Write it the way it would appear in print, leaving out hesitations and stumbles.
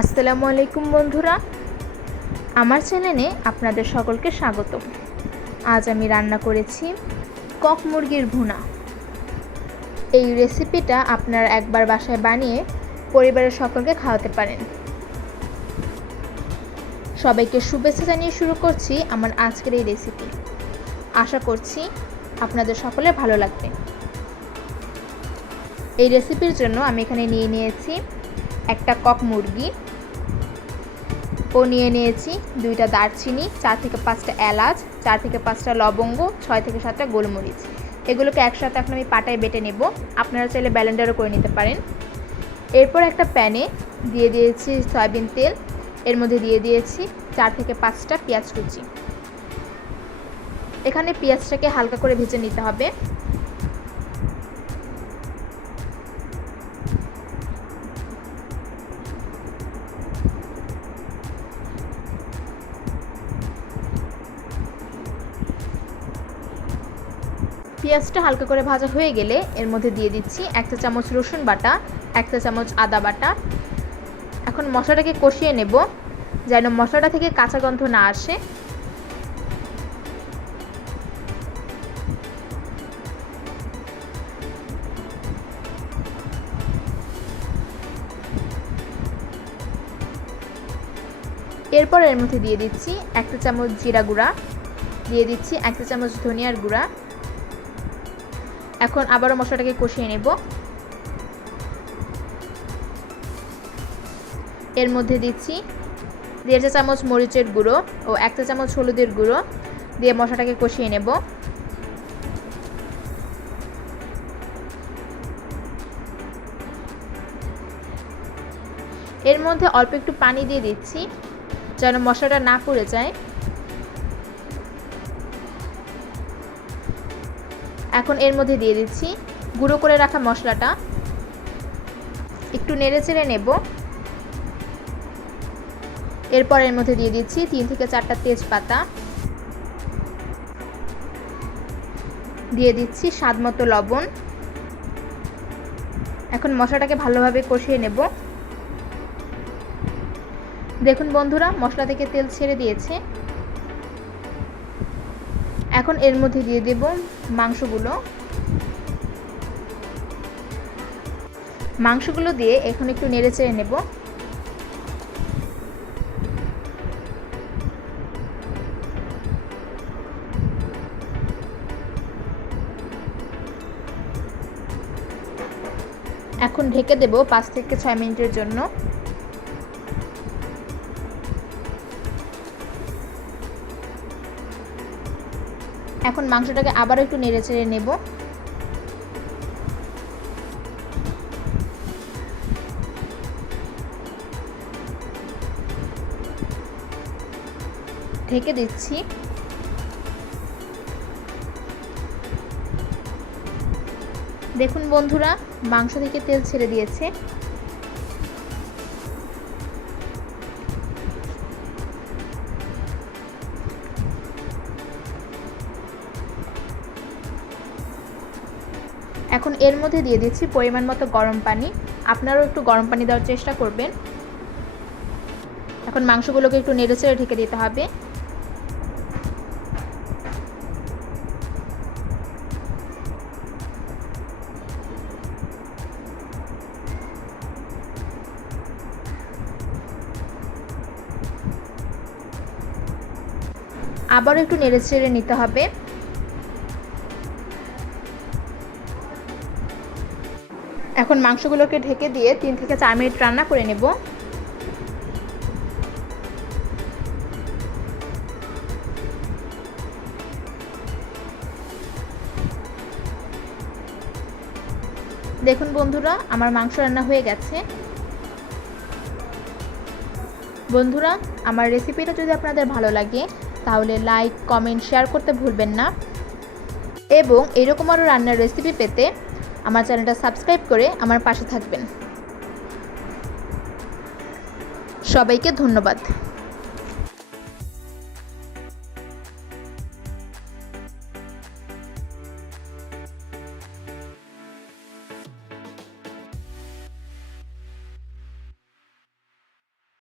আসসালামু আলাইকুম বন্ধুরা, আমার চ্যানেলে আপনাদের সকলকে স্বাগত। আজ আমি রান্না করেছি কক মুরগির ভুনা। এই রেসিপিটা আপনারা একবার বাসায় বানিয়ে পরিবারের সকলকে খাওয়াতে পারেন। সবাইকে শুভেচ্ছা জানিয়ে শুরু করছি আমার আজকের এই রেসিপি। আশা করছি আপনাদের সকলের ভালো লাগবে। এই রেসিপির জন্য আমি এখানে নিয়েছি একটা কক মুরগি ও নিয়েছি 2টা দারচিনি, 4 থেকে 5টা এলাচ, 4 থেকে 5টা লবঙ্গ, 6 থেকে 7টা গোলমরিচ। এগুলোকে একসাথে এখন আমি পাটায় বেটে নেব। আপনারা চাইলে ব্লেন্ডারও করে নিতে পারেন। এরপর একটা প্যানে দিয়ে দিয়েছি সয়াবিন তেল। এর মধ্যে দিয়ে দিয়েছি 4 থেকে 5টা পেঁয়াজ কুচি। এখানে পেঁয়াজটাকে হালকা করে ভেজে নিতে হবে। পেঁয়াজটা হালকা করে ভাজা হয়ে গেলে এর মধ্যে দিয়ে দিচ্ছি 1 চা চামচ রসুন বাটা, 1 চা চামচ আদা বাটা। এখন মশলাটাকে কষিয়ে নেব যেন মশলাটা থেকে কাঁচা গন্ধ না আসে। এরপর এর মধ্যে দিয়ে দিচ্ছি 1 চা চামচ জিরা গুঁড়া, দিয়ে দিচ্ছি 1 চা চামচ ধনিয়ার গুঁড়া। এখন আবারও মশলাটাকে কষিয়ে নেব। এর মধ্যে দিচ্ছি 1.5 চা চামচ মরিচের গুঁড়ো ও 1 চা চামচ হলুদের গুঁড়ো দিয়ে মশলাটাকে কষিয়ে নেব। এর মধ্যে অল্প একটু পানি দিয়ে দিচ্ছি যেন মশলাটা না পুড়ে যায়। এখন এর মধ্যে দিয়ে দিচ্ছি গুঁড়ো করে রাখা মশলাটা। একটু নেড়েচেড়ে নেব। এরপর এর মধ্যে দিয়ে দিচ্ছি 3 থেকে 4টা তেজপাতা, দিয়ে দিচ্ছি স্বাদমতো লবণ। এখন মশলাটাকে ভালোভাবে কষিয়ে নেব। দেখুন বন্ধুরা, মশলা থেকে তেল ছেড়ে দিয়েছে। এখন এর মধ্যে দিয়ে দেব মাংসগুলো দিয়ে এখন একটু নেড়েচেড়ে নেব। এখন ঢেকে দেব 5 থেকে 6 মিনিটের জন্য। এখন মাংসটাকে আবার একটু নেড়েচেড়ে নেব। ঢেকে দিচ্ছি। দেখুন বন্ধুরা, মাংস থেকে তেল ছেড়ে দিয়েছে। এখন এর মধ্যে দিয়ে দিচ্ছি পরিমাণ মতো গরম পানি। আপনারাও একটু গরম পানি দেওয়ার চেষ্টা করবেন। এখন মাংসগুলোকে একটু নেড়েচেড়ে ঢেকে দিতে হবে। আবারও একটু নেড়েচেড়ে নিতে হবে। এখন মাংসগুলোকে ঢেকে দিয়ে 3 থেকে 4 মিনিট রান্না করে নেব। দেখুন বন্ধুরা, আমার মাংস রান্না হয়ে গেছে। বন্ধুরা, আমার রেসিপিটা যদি আপনাদের ভালো লাগে তাহলে লাইক, কমেন্ট, শেয়ার করতে ভুলবেন না। এবং এরকম আরও রান্নার রেসিপি পেতে আমার চ্যানেলটা সাবস্ক্রাইব করে আমার পাশে থাকবেন। সবাইকে ধন্যবাদ।